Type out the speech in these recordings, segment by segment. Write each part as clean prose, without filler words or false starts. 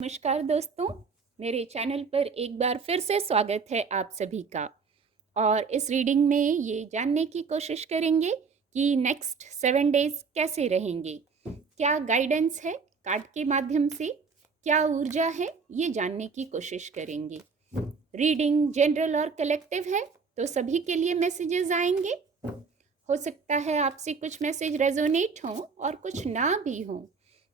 नमस्कार दोस्तों, मेरे चैनल पर एक बार फिर से स्वागत है आप सभी का। और इस रीडिंग में ये जानने की कोशिश करेंगे कि नेक्स्ट 7 डेज कैसे रहेंगे, क्या गाइडेंस है कार्ड के माध्यम से, क्या ऊर्जा है, ये जानने की कोशिश करेंगे। रीडिंग जनरल और कलेक्टिव है तो सभी के लिए मैसेजेस आएंगे। हो सकता है आपसे कुछ मैसेज रेजोनेट हों और कुछ ना भी हों।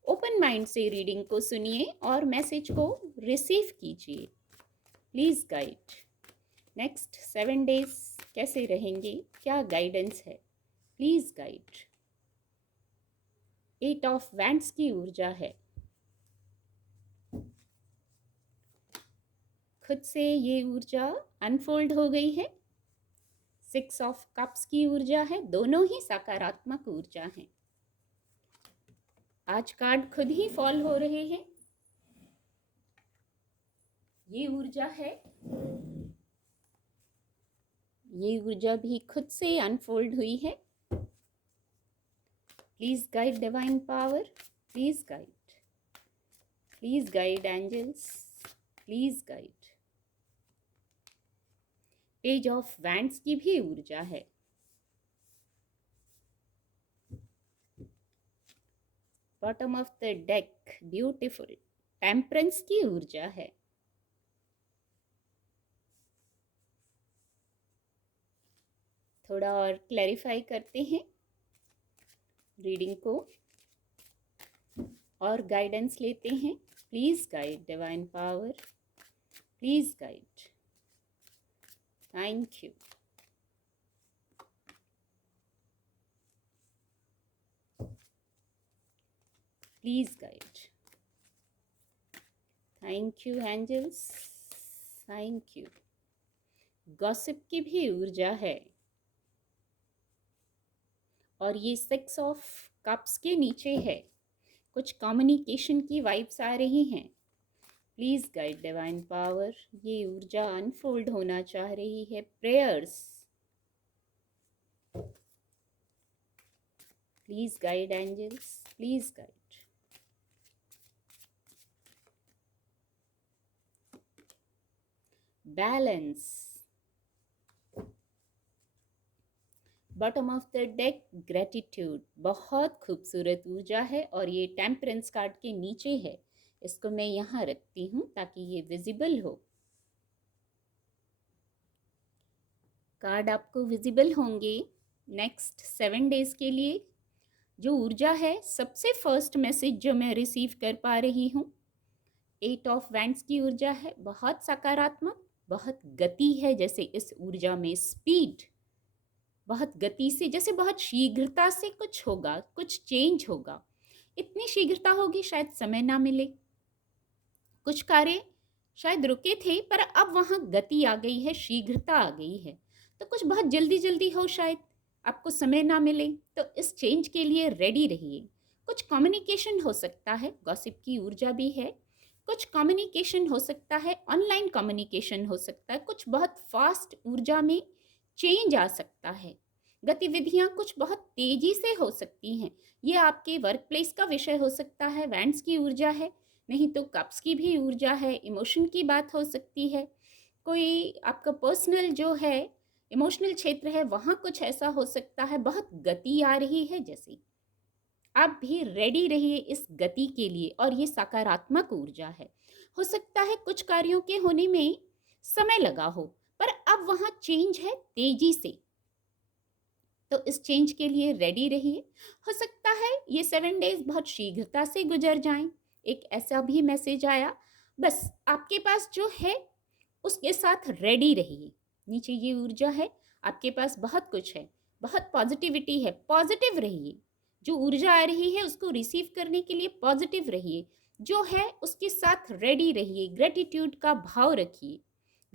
ओपन माइंड से रीडिंग को सुनिए और मैसेज को रिसीव कीजिए। प्लीज़ गाइड, नेक्स्ट 7 डेज कैसे रहेंगे, क्या गाइडेंस है, प्लीज़ गाइड। 8 ऑफ वैंड्स की ऊर्जा है, खुद से ये ऊर्जा अनफोल्ड हो गई है। 6 ऑफ कप्स की ऊर्जा है, दोनों ही सकारात्मक ऊर्जा हैं। आज कार्ड खुद ही फॉल हो रहे हैं। ये ऊर्जा है, ये ऊर्जा भी खुद से अनफोल्ड हुई है। Please guide divine power, please guide, please guide angels, please guide. Page of wands की भी ऊर्जा है। Bottom of the deck beautiful temperance की ऊर्जा है। थोड़ा और क्लैरिफाई करते हैं रीडिंग को और गाइडेंस लेते हैं। Please guide divine power, please guide, thank you. Please guide, thank you angels, thank you. Gossip की भी ऊर्जा है और ये 6 ऑफ कप्स के नीचे है। कुछ कम्युनिकेशन की वाइब्स आ रही हैं। प्लीज गाइड डिवाइन पावर, ये ऊर्जा अनफोल्ड होना चाह रही है। Prayers, please guide angels, please guide. Balance, bottom of the deck gratitude, बहुत खूबसूरत ऊर्जा है और ये टेम्परेंस कार्ड के नीचे है। इसको मैं यहाँ रखती हूँ ताकि ये विजिबल हो। कार्ड आपको विजिबल होंगे नेक्स्ट 7 डेज के लिए। जो ऊर्जा है, सबसे फर्स्ट मैसेज जो मैं रिसीव कर पा रही हूँ, 8 ऑफ वैंड्स की ऊर्जा है। बहुत सकारात्मक, बहुत गति है। जैसे इस ऊर्जा में स्पीड, बहुत गति से, जैसे बहुत शीघ्रता से कुछ होगा, कुछ चेंज होगा। इतनी शीघ्रता होगी शायद समय ना मिले। कुछ कार्य शायद रुके थे पर अब वहाँ गति आ गई है, शीघ्रता आ गई है। तो कुछ बहुत जल्दी जल्दी हो, शायद आपको समय ना मिले। तो इस चेंज के लिए रेडी रहिए। कुछ कम्युनिकेशन हो सकता है, गॉसिप की ऊर्जा भी है। कुछ कम्युनिकेशन हो सकता है, ऑनलाइन कम्युनिकेशन हो सकता है। कुछ बहुत फास्ट ऊर्जा में चेंज आ सकता है। गतिविधियां कुछ बहुत तेजी से हो सकती हैं। ये आपके वर्क प्लेस का विषय हो सकता है। वैंड्स की ऊर्जा है, नहीं तो कप्स की भी ऊर्जा है। इमोशन की बात हो सकती है। कोई आपका पर्सनल जो है इमोशनल क्षेत्र है, वहाँ कुछ ऐसा हो सकता है। बहुत गति आ रही है, जैसे आप भी रेडी रहिए इस गति के लिए। और ये सकारात्मक ऊर्जा है। हो सकता है कुछ कार्यों के होने में समय लगा हो, पर अब वहाँ चेंज है तेजी से। तो इस चेंज के लिए रेडी रहिए। हो सकता है ये 7 डेज बहुत शीघ्रता से गुजर जाएं। एक ऐसा भी मैसेज आया। बस आपके पास जो है उसके साथ रेडी रहिए। नीचे ये ऊर्जा है, आपके पास बहुत कुछ है, बहुत पॉजिटिविटी है। पॉजिटिव रहिए। जो ऊर्जा आ रही है उसको रिसीव करने के लिए पॉजिटिव रहिए। जो है उसके साथ रेडी रहिए। ग्रेटिट्यूड का भाव रखिए।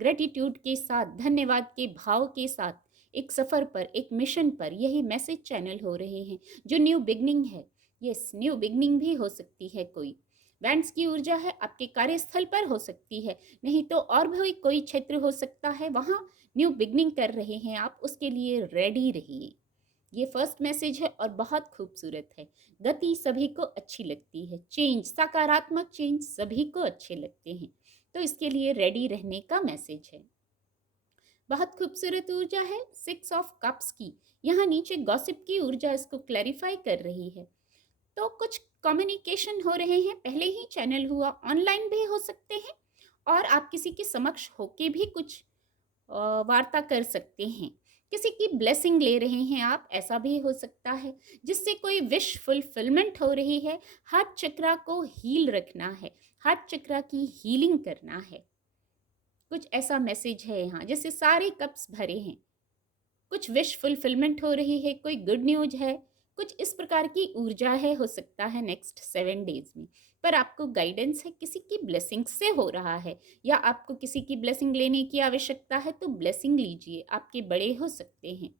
ग्रेटिट्यूड के साथ, धन्यवाद के भाव के साथ एक सफ़र पर, एक मिशन पर यही मैसेज चैनल हो रहे हैं। जो न्यू बिगनिंग है, यस, न्यू बिगनिंग भी हो सकती है। कोई वैंड्स की ऊर्जा है, आपके कार्यस्थल पर हो सकती है, नहीं तो और भी कोई क्षेत्र हो सकता है। वहाँ न्यू बिगनिंग कर रहे हैं आप, उसके लिए रेडी रहिए। ये फर्स्ट मैसेज है और बहुत खूबसूरत है। गति सभी को अच्छी लगती है, चेंज, सकारात्मक चेंज सभी को अच्छे लगते हैं, तो इसके लिए रेडी रहने का मैसेज है। बहुत खूबसूरत ऊर्जा है 6 ऑफ कप्स की। यहाँ नीचे गॉसिप की ऊर्जा इसको क्लैरिफाई कर रही है। तो कुछ कम्युनिकेशन हो रहे हैं, पहले ही चैनल हुआ, ऑनलाइन भी हो सकते हैं और आप किसी के समक्ष होके भी कुछ वार्ता कर सकते हैं। किसी की ब्लेसिंग ले रहे हैं आप, ऐसा भी हो सकता है, जिससे कोई विश फुलफिलमेंट हो रही है। हार्ट चक्रा को हील रखना है, हार्ट चक्रा की हीलिंग करना है, कुछ ऐसा मैसेज है यहाँ। जैसे सारे कप्स भरे हैं, कुछ विश फुलफिलमेंट हो रही है, कोई गुड न्यूज है, कुछ इस प्रकार की ऊर्जा है, हो सकता है नेक्स्ट 7 डेज में। पर आपको गाइडेंस है, किसी की ब्लेसिंग से हो रहा है या आपको किसी की ब्लेसिंग लेने की आवश्यकता है तो ब्लेसिंग लीजिए। आपके बड़े हो सकते हैं,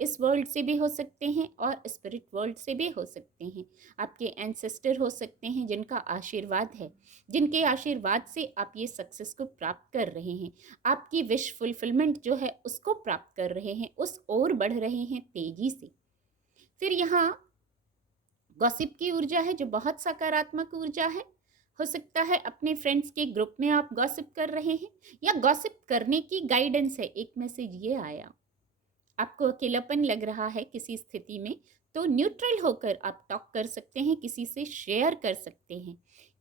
इस वर्ल्ड से भी हो सकते हैं और स्पिरिट वर्ल्ड से भी हो सकते हैं। आपके एंसेस्टर हो सकते हैं जिनका आशीर्वाद है, जिनके आशीर्वाद से आप ये सक्सेस को प्राप्त कर रहे हैं, आपकी विश फुलफिलमेंट जो है उसको प्राप्त कर रहे हैं, उस ओर बढ़ रहे हैं तेजी से। फिर यहाँ गॉसिप की ऊर्जा है जो बहुत सकारात्मक ऊर्जा है। हो सकता है अपने फ्रेंड्स के ग्रुप में आप गॉसिप कर रहे हैं या गॉसिप करने की गाइडेंस है। एक मैसेज ये आया, आपको अकेलापन लग रहा है किसी स्थिति में, तो न्यूट्रल होकर आप टॉक कर सकते हैं, किसी से शेयर कर सकते हैं।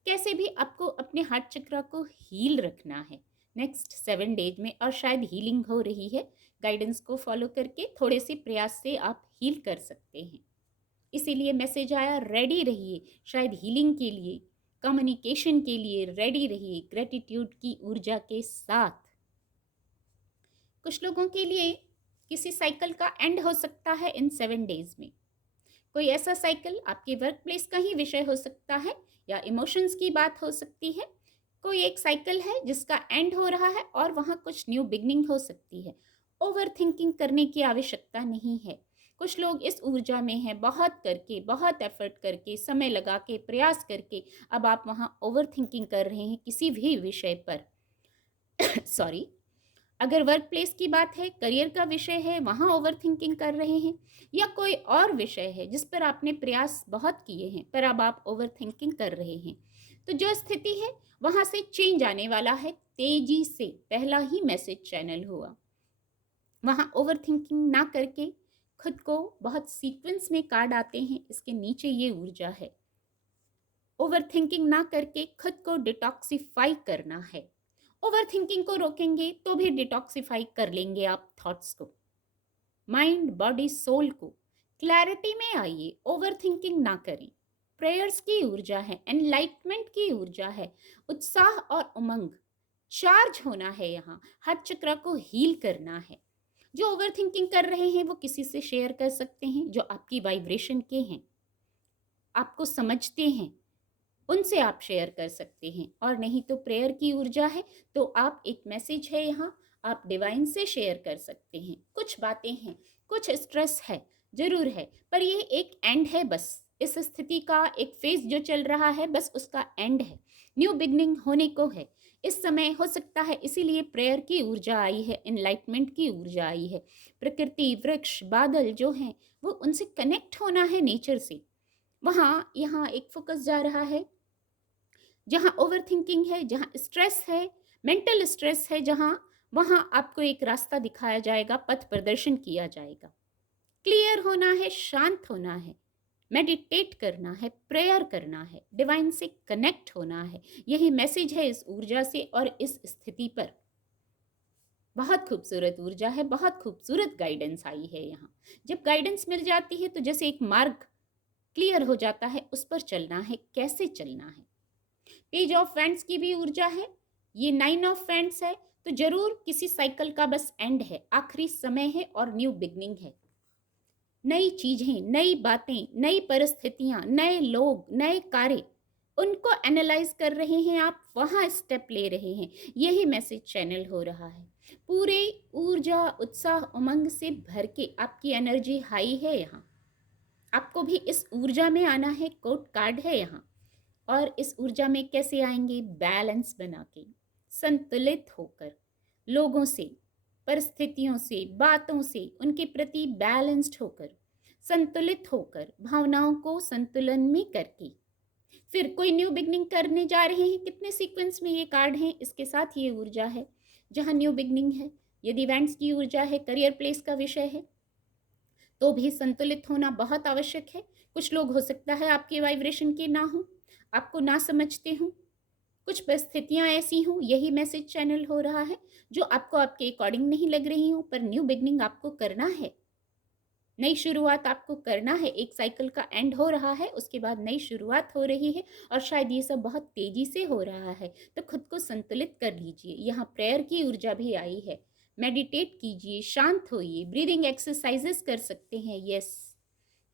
कैसे भी आपको अपने हार्ट चक्र को हील रखना है नेक्स्ट 7 डेज में, और शायद हीलिंग हो रही है। गाइडेंस को फॉलो करके थोड़े से प्रयास से आप हील कर सकते हैं। इसीलिए मैसेज आया, रेडी रहिए, शायद हीलिंग के लिए, कम्युनिकेशन के लिए रेडी रहिए, ग्रेटिट्यूड की ऊर्जा के साथ। कुछ लोगों के लिए किसी साइकिल का एंड हो सकता है इन 7 डेज में। कोई ऐसा साइकिल, आपके वर्क प्लेस का ही विषय हो सकता है या इमोशंस की बात हो सकती है। कोई एक साइकिल है जिसका एंड हो रहा है और वहाँ कुछ न्यू बिगनिंग हो सकती है। ओवर थिंकिंग करने की आवश्यकता नहीं है। कुछ लोग इस ऊर्जा में हैं, बहुत करके, बहुत एफर्ट करके, समय लगा के, प्रयास करके, अब आप वहाँ ओवर थिंकिंग कर रहे हैं किसी भी विषय पर। सॉरी, अगर वर्क प्लेस की बात है, करियर का विषय है, वहाँ ओवर थिंकिंग कर रहे हैं, या कोई और विषय है जिस पर आपने प्रयास बहुत किए हैं पर अब आप ओवर थिंकिंग कर रहे हैं, तो जो स्थिति है वहाँ से चेंज आने वाला है तेजी से। पहला ही मैसेज चैनल हुआ, वहाँ ओवर थिंकिंग ना करके खुद को, बहुत सीक्वेंस में कार्ड आते हैं, इसके नीचे ये ऊर्जा है, ओवर थिंकिंग ना करके खुद को डिटॉक्सिफाई करना है। ओवर थिंकिंग को रोकेंगे तो भी डिटॉक्सिफाई कर लेंगे आप थॉट्स को, माइंड, बॉडी, सोल को। क्लैरिटी में आइए, ओवर थिंकिंग ना करें। प्रेयर्स की ऊर्जा है, एनलाइटमेंट की ऊर्जा है, उत्साह और उमंग, चार्ज होना है। यहाँ हर चक्र को हील करना है। जो ओवर थिंकिंग कर रहे हैं वो किसी से शेयर कर सकते हैं जो आपकी वाइब्रेशन के हैं, आपको समझते हैं, उनसे आप शेयर कर सकते हैं। और नहीं तो प्रेयर की ऊर्जा है तो आप, एक मैसेज है यहाँ, आप डिवाइन से शेयर कर सकते हैं। कुछ बातें हैं, कुछ स्ट्रेस है, जरूर है, पर ये एक एंड है बस। इस स्थिति का एक फेज जो चल रहा है बस उसका एंड है, न्यू बिगनिंग होने को है इस समय, हो सकता है। इसीलिए प्रेयर की ऊर्जा आई है, एनलाइटमेंट की ऊर्जा आई है। प्रकृति, वृक्ष, बादल जो हैं वो, उनसे कनेक्ट होना है नेचर से। वहाँ यहाँ एक फोकस जा रहा है, जहाँ ओवर थिंकिंग है, जहाँ स्ट्रेस है, मेंटल स्ट्रेस है, जहाँ, वहाँ आपको एक रास्ता दिखाया जाएगा, पथ प्रदर्शन किया जाएगा। क्लियर होना है, शांत होना है, मेडिटेट करना है, प्रेयर करना है, डिवाइन से कनेक्ट होना है। यही मैसेज है इस ऊर्जा से और इस स्थिति पर। बहुत खूबसूरत ऊर्जा है, बहुत खूबसूरत गाइडेंस आई है यहाँ। जब गाइडेंस मिल जाती है तो जैसे एक मार्ग क्लियर हो जाता है, उस पर चलना है, कैसे चलना है। पेज ऑफ वैंड्स की भी ऊर्जा है, ये 9 ऑफ वैंड्स है, तो जरूर किसी साइकिल का बस एंड है, आखिरी समय है और न्यू बिगनिंग है। नई चीजें, नई बातें, नई परिस्थितियां, नए लोग, नए कार्य, उनको एनालाइज कर रहे हैं आप, वहां स्टेप ले रहे हैं। यही मैसेज चैनल हो रहा है। पूरे ऊर्जा, उत्साह, उमंग से भर के आपकी एनर्जी हाई है यहाँ। आपको भी इस ऊर्जा में आना है, कोड कार्ड है यहाँ। और इस ऊर्जा में कैसे आएंगे? बैलेंस बना के, संतुलित होकर, लोगों से, परिस्थितियों से, बातों से, उनके प्रति बैलेंस्ड होकर, संतुलित होकर, भावनाओं को संतुलन में करके फिर कोई न्यू बिगनिंग करने जा रहे हैं। कितने सीक्वेंस में ये कार्ड हैं, इसके साथ ये ऊर्जा है जहाँ न्यू बिगनिंग है। यदि इवेंट्स की ऊर्जा है, करियर प्लेस का विषय है, तो भी संतुलित होना बहुत आवश्यक है। कुछ लोग हो सकता है आपके वाइब्रेशन के ना हो, आपको ना समझते हों, कुछ परिस्थितियां ऐसी हों, यही मैसेज चैनल हो रहा है जो आपको आपके अकॉर्डिंग नहीं लग रही हो, पर न्यू बिगनिंग आपको करना है, नई शुरुआत आपको करना है। एक साइकिल का एंड हो रहा है, उसके बाद नई शुरुआत हो रही है और शायद ये सब बहुत तेजी से हो रहा है, तो खुद को संतुलित कर लीजिए। यहाँ प्रेयर की ऊर्जा भी आई है, मेडिटेट कीजिए, शांत होइए, ब्रीदिंग एक्सरसाइजेस कर सकते हैं। यस,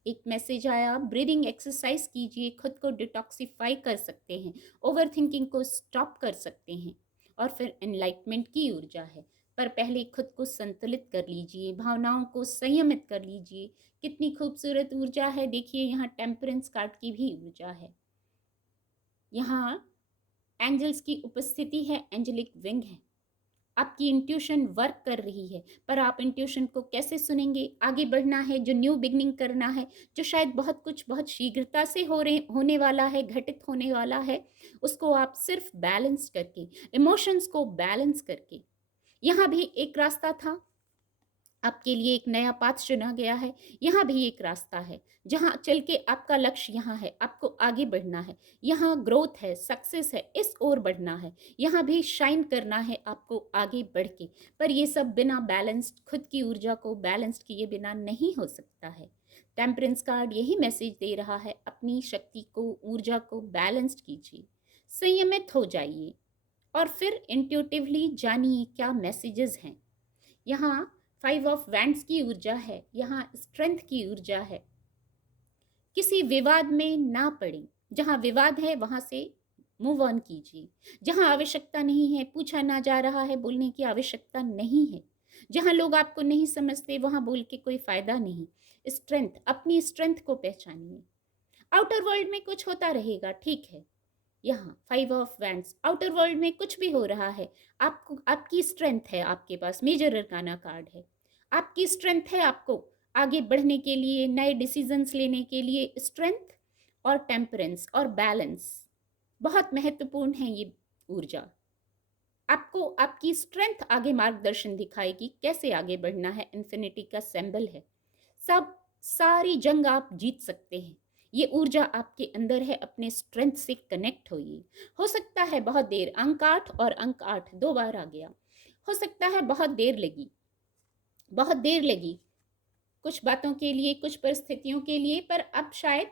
एक मैसेज आया, ब्रीदिंग एक्सरसाइज कीजिए, खुद को डिटॉक्सिफाई कर सकते हैं, ओवर थिंकिंग को स्टॉप कर सकते हैं। और फिर एनलाइटमेंट की ऊर्जा है, पर पहले खुद को संतुलित कर लीजिए, भावनाओं को संयमित कर लीजिए। कितनी खूबसूरत ऊर्जा है, देखिए यहाँ टेम्परेंस कार्ड की भी ऊर्जा है। यहाँ एंजल्स की उपस्थिति है, एंजेलिक विंग है, आपकी इंट्यूशन वर्क कर रही है, पर आप इंट्यूशन को कैसे सुनेंगे? आगे बढ़ना है, जो न्यू बिगनिंग करना है, जो शायद बहुत कुछ बहुत शीघ्रता से होने वाला है, घटित होने वाला है, उसको आप सिर्फ बैलेंस करके, इमोशंस को बैलेंस करके। यहाँ भी एक रास्ता था, आपके लिए एक नया पाथ चुना गया है। यहाँ भी एक रास्ता है जहाँ चल के आपका लक्ष्य यहाँ है, आपको आगे बढ़ना है, यहाँ ग्रोथ है, सक्सेस है, इस ओर बढ़ना है, यहाँ भी शाइन करना है आपको आगे बढ़ के। पर ये सब बिना बैलेंस्ड, खुद की ऊर्जा को बैलेंस्ड किए बिना नहीं हो सकता है। टेम्परेंस कार्ड यही मैसेज दे रहा है, अपनी शक्ति को, ऊर्जा को बैलेंस्ड कीजिए, संयमित हो जाइए और फिर इंट्यूटिवली जानिए क्या मैसेजेस हैं। यहाँ 5 ऑफ वैंड्स की ऊर्जा है, यहाँ स्ट्रेंथ की ऊर्जा है। किसी विवाद में ना पड़े, जहाँ विवाद है वहाँ से मूव ऑन कीजिए। जहाँ आवश्यकता नहीं है, पूछा ना जा रहा है, बोलने की आवश्यकता नहीं है। जहाँ लोग आपको नहीं समझते वहाँ बोल के कोई फायदा नहीं। स्ट्रेंथ, अपनी स्ट्रेंथ को पहचानिए। आउटर वर्ल्ड में कुछ होता रहेगा, ठीक है। यहाँ 5 ऑफ वैंड्स, आउटर वर्ल्ड में कुछ भी हो रहा है, आपको आपकी स्ट्रेंथ है, आपके पास मेजर अरकाना कार्ड है, आपकी स्ट्रेंथ है आपको आगे बढ़ने के लिए, नए डिसीजंस लेने के लिए। स्ट्रेंथ और टेम्परेंस और बैलेंस बहुत महत्वपूर्ण है। ये ऊर्जा आपको आपकी स्ट्रेंथ आगे मार्गदर्शन दिखाएगी, कैसे आगे बढ़ना है। इन्फिनिटी का सिंबल है, सब सारी जंग आप जीत सकते हैं। ये ऊर्जा आपके अंदर है, अपने स्ट्रेंथ से कनेक्ट होइए। हो सकता है बहुत देर, अंक 8 और अंक 8 दो बार आ गया, हो सकता है बहुत देर लगी, बहुत देर लगी कुछ बातों के लिए, कुछ परिस्थितियों के लिए, पर अब शायद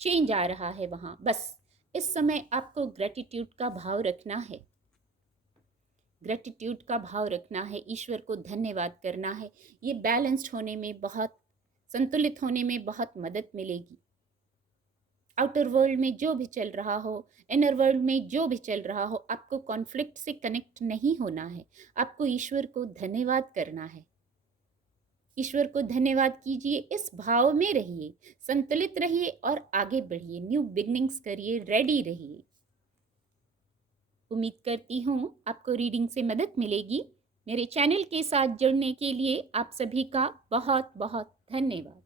चेंज आ रहा है वहाँ। बस इस समय आपको ग्रेटिट्यूड का भाव रखना है, ग्रेटिट्यूड का भाव रखना है, ईश्वर को धन्यवाद करना है। ये बैलेंस्ड होने में, बहुत संतुलित होने में बहुत मदद मिलेगी। आउटर वर्ल्ड में जो भी चल रहा हो, इनर वर्ल्ड में जो भी चल रहा हो, आपको कॉन्फ्लिक्ट से कनेक्ट नहीं होना है, आपको ईश्वर को धन्यवाद करना है। ईश्वर को धन्यवाद कीजिए, इस भाव में रहिए, संतुलित रहिए और आगे बढ़िए, न्यू बिगनिंग्स करिए, रेडी रहिए। उम्मीद करती हूँ आपको रीडिंग से मदद मिलेगी। मेरे चैनल के साथ जुड़ने के लिए आप सभी का बहुत बहुत धन्यवाद।